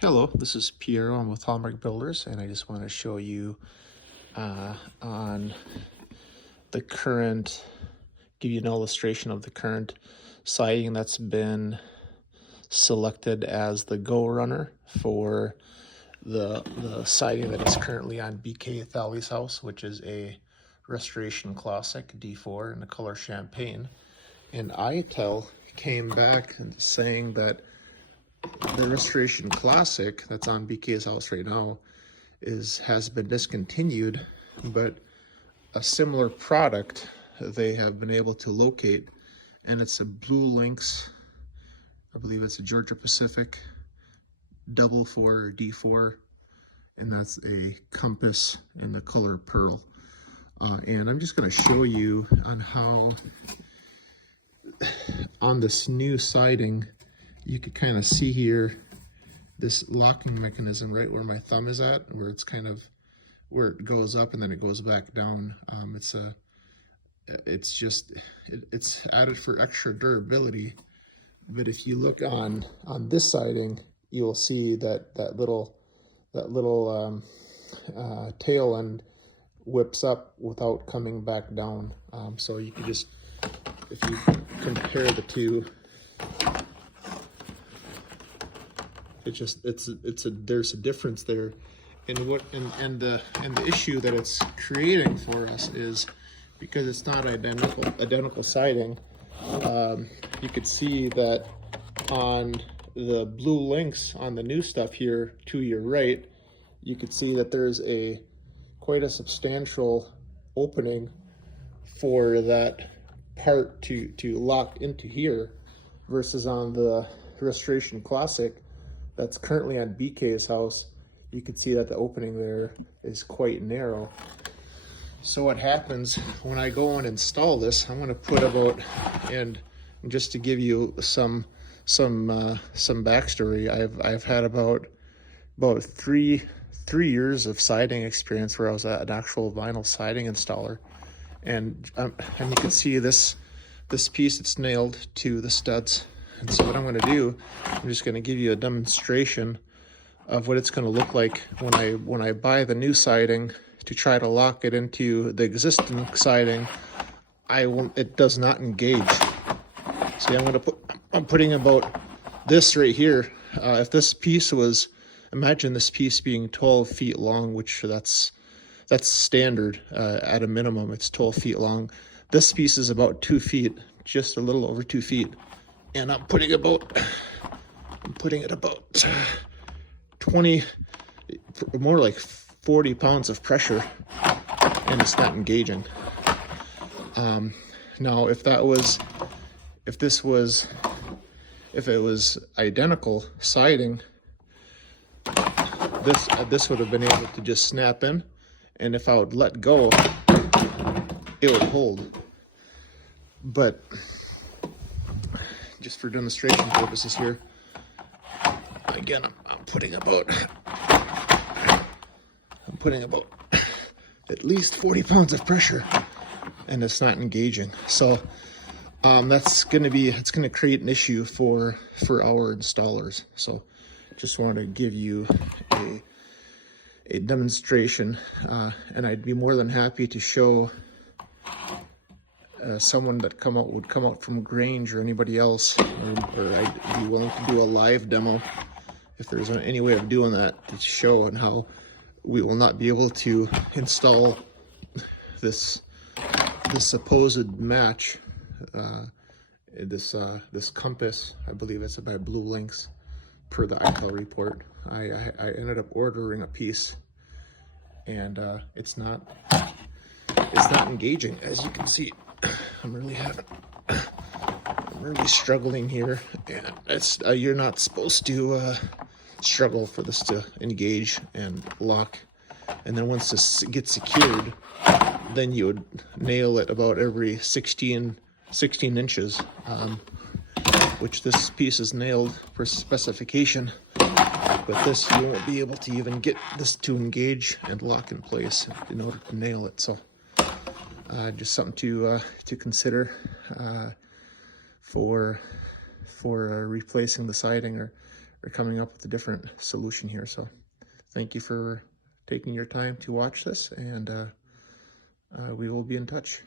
Hello, this is Piero. I'm with Hallmark Builders, and I just want to show you on the current, give you an illustration of the current siding that's been selected as the Go Runner for the siding that is currently on BK Thali's house, which is a Restoration Classic D4 in the color Champagne. And ITEL came back saying that the Restoration Classic that's on BK's house right now has been discontinued, but a similar product they have been able to locate, and it's a Blue Lynx. I believe it's a Georgia Pacific double 4 D4, and that's a compass in the color pearl. And I'm just going to show you on how on this new siding you could kind of see here this locking mechanism right where my thumb is at, where it's kind of where it goes up and then it goes back down. It's added for extra durability. But if you look on this siding, you will see that little tail end whips up without coming back down. So you can just, if you compare the two, there's a difference there. And the issue that it's creating for us is because it's not identical siding. You could see that on the Blue Lynx on the new stuff here to your right, you could see that there's quite a substantial opening for that part to lock into here, versus on the Restoration Classic that's currently on BK's house, you can see that the opening there is quite narrow. So what happens when I go and install this, I'm going to put about, and just to give you some backstory, I've had about 3 years of siding experience where I was an actual vinyl siding installer, and you can see this piece, it's nailed to the studs. And so what I'm going to do, I'm just going to give you a demonstration of what it's going to look like when I buy the new siding to try to lock it into the existing siding. It does not engage. See, I'm putting about this right here. If this piece was, imagine this piece being 12 feet long, which that's standard. At a minimum, it's 12 feet long. This piece is about 2 feet, just a little over 2 feet. And I'm putting it about 20, more like 40 pounds of pressure, and it's not engaging. Now, if it was identical siding, this would have been able to just snap in, and if I would let go, it would hold. But just for demonstration purposes here, again, I'm putting about at least 40 pounds of pressure, and it's not engaging. So it's going to create an issue for our installers. So just wanted to give you a demonstration, and I'd be more than happy to show someone that would come out from Grange or anybody else, or I'd be willing to do a live demo if there's any way of doing that, to show on how we will not be able to install this supposed match, this compass. I believe it's by Blue Lynx per the ITEL report. I ended up ordering a piece, and it's not engaging, as you can see. I'm really struggling here, and it's you're not supposed to struggle for this to engage and lock. And then once this gets secured, then you would nail it about every 16 inches, which this piece is nailed per specification. But this, you won't be able to even get this to engage and lock in place in order to nail it. So just something to consider for replacing the siding, or or coming up with a different solution here. So thank you for taking your time to watch this, and we will be in touch.